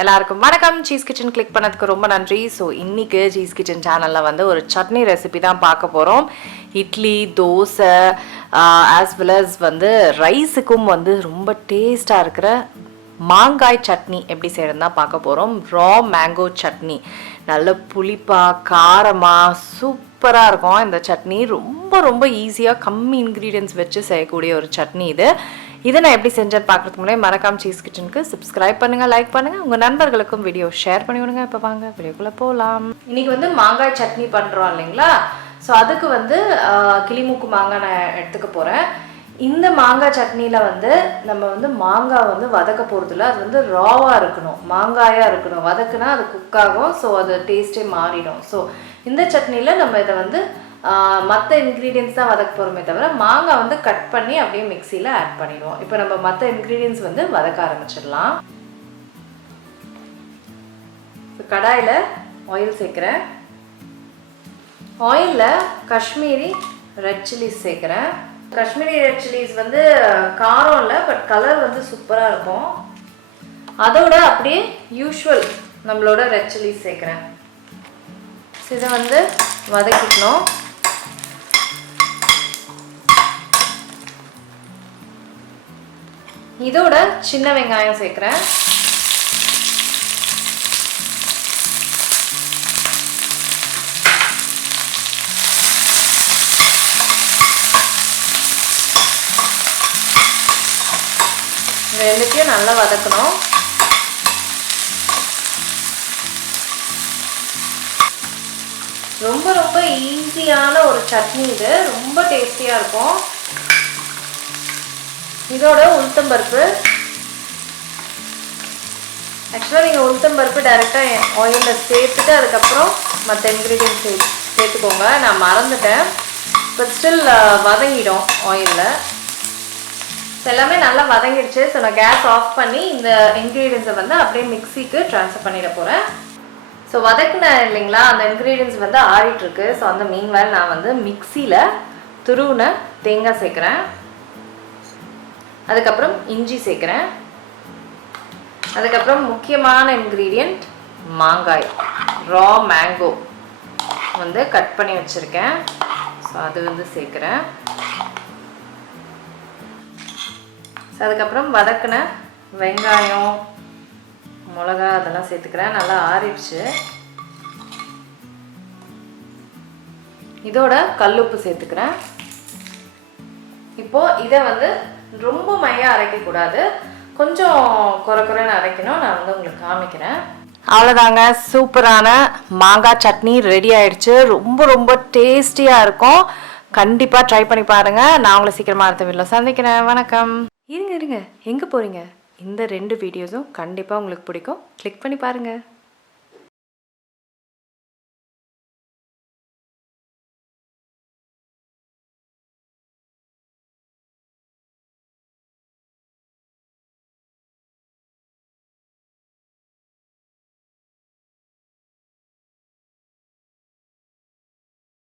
எல்லாருக்கும் வணக்கம். Cheese kitchen click பண்ணதுக்கு ரொம்ப நன்றி. ஸோ இன்றைக்கி சீஸ் கிச்சன் சேனலில் வந்து ஒரு சட்னி ரெசிபி தான் பார்க்க போகிறோம். Idli, dosa as well as வந்து ரைஸுக்கும் வந்து ரொம்ப டேஸ்ட்டாக இருக்கிற மாங்காய் சட்னி எப்படி செய்யறதுன்னு தான் பார்க்க போகிறோம். ரா மேங்கோ சட்னி, நல்ல புளிப்பாக காரமாக சூப்பராக இருக்கும். இந்த சட்னி ரொம்ப ரொம்ப ஈஸியாக கம்மி இன்க்ரீடியன்ட்ஸ் வச்சு செய்யக்கூடிய ஒரு சட்னி இது. இதை நான் எப்படி செஞ்சேன்னு பார்க்குறதுக்கு முன்னாடி மறக்காம சீஸ் கிச்சனுக்கு சப்ஸ்கிரைப் பண்ணுங்கள், லைக் பண்ணுங்கள், உங்கள் நண்பர்களுக்கும் வீடியோ ஷேர் பண்ணி விடுங்க. இப்போ வாங்க வீடியோக்குள்ளே போகலாம். இன்றைக்கி வந்து மாங்காய் சட்னி பண்ணுறோம் இல்லைங்களா? ஸோ அதுக்கு வந்து கிளிமூக்கு மாங்காய் நான் எடுத்துக்க போகிறேன். இந்த மாங்காய் சட்னியில் வந்து நம்ம வந்து மாங்காய் வந்து வதக்க போகிறதில்ல, அது வந்து ராவாக இருக்கணும், மாங்காயாக இருக்கணும். வதக்குனா அது குக் ஆகும், ஸோ அது டேஸ்ட்டே மாறிடும். ஸோ இந்த சட்னியில் நம்ம இதை வந்து மற்ற இன்க்ரீடியன்ஸ் தான் வதக்க போகிறோமே தவிர மாங்காய் வந்து கட் பண்ணி அப்படியே மிக்சியில் ஆட் பண்ணிடுவோம். இப்போ நம்ம மற்ற இன்க்ரீடியன்ஸ் வந்து வதக்க ஆரம்பிச்சிடலாம். கடாயில் ஆயில் சேர்க்குறேன். ஆயிலில் காஷ்மீரி ரெட் சில்லிஸ் சேர்க்குறேன். காஷ்மீரி ரெட் சில்லிஸ் வந்து காரம் இல்லை, பட் கலர் வந்து சூப்பராக இருக்கும். அதோட அப்படியே யூஷுவல் நம்மளோட ரெட் சில்லிஸ் சேர்க்குறேன். இதை வந்து வதக்கிக்கணும். இதோட சின்ன வெங்காயம் சேர்க்குறேன். இந்த ரெண்டுத்தையும் நல்லா வதக்கணும். ரொம்ப ரொம்ப ஈஸியான ஒரு சட்னி இது, ரொம்ப டேஸ்டியாக இருக்கும். இதோட உளுத்தம்பருப்பு, ஆக்சுவலாக நீங்கள் உளுத்தம்பருப்பு டைரெக்டாக ஆயிலில் சேர்த்துட்டு அதுக்கப்புறம் மற்ற இன்க்ரீடியன்ஸ் சேர்த்துக்கோங்க. நான் மறந்துட்டேன், பட் ஸ்டில் வதங்கிடும் ஆயிலில். எல்லாமே நல்லா வதங்கிடுச்சு. ஸோ நான் கேஸ் ஆஃப் பண்ணி இந்த இன்க்ரீடியன்ஸை வந்து அப்படியே மிக்சிக்கு ட்ரான்ஸ்ஃபர் பண்ணிட போகிறேன். ஸோ வதக்குனேன் இல்லைங்களா, அந்த இன்க்ரீடியன்ஸ் வந்து ஆறிட்டுருக்கு. ஸோ அந்த மீன்வேல் நான் வந்து மிக்சியில் துருவின தேங்காய் சேர்க்குறேன். அதுக்கப்புறம் இஞ்சி சேர்க்குறேன். அதுக்கப்புறம் முக்கியமான இன்க்ரீடியண்ட் மாங்காய், ரா மேங்கோ வந்து கட் பண்ணி வச்சுருக்கேன். ஸோ அது வந்து சேர்க்குறேன். ஸோ அதுக்கப்புறம் வதக்கின வெங்காயம், மிளகா அதெல்லாம் சேர்த்துக்கிறேன். நல்லா ஆறிடுச்சு. இதோட கல்லுப்பு சேர்த்துக்கிறேன். இப்போது இதை வந்து ரொம்ப மையாக அரைக்கக்கூடாது, கொஞ்சம் குறைன்னு அரைக்கணும். நான் வந்து உங்களுக்கு காமிக்கிறேன். அவ்வளோதாங்க, சூப்பரான மாங்காய் சட்னி ரெடி ஆயிடுச்சு. ரொம்ப ரொம்ப டேஸ்டியாக இருக்கும். கண்டிப்பாக ட்ரை பண்ணி பாருங்கள். நான் உங்களை சீக்கிரமாக அடுத்த வீடியோவில் சந்திக்கிறேன். வணக்கம். இருங்க எங்கே போகிறீங்க? இந்த 2 வீடியோஸும் கண்டிப்பாக உங்களுக்கு பிடிக்கும். கிளிக் பண்ணி பாருங்கள்.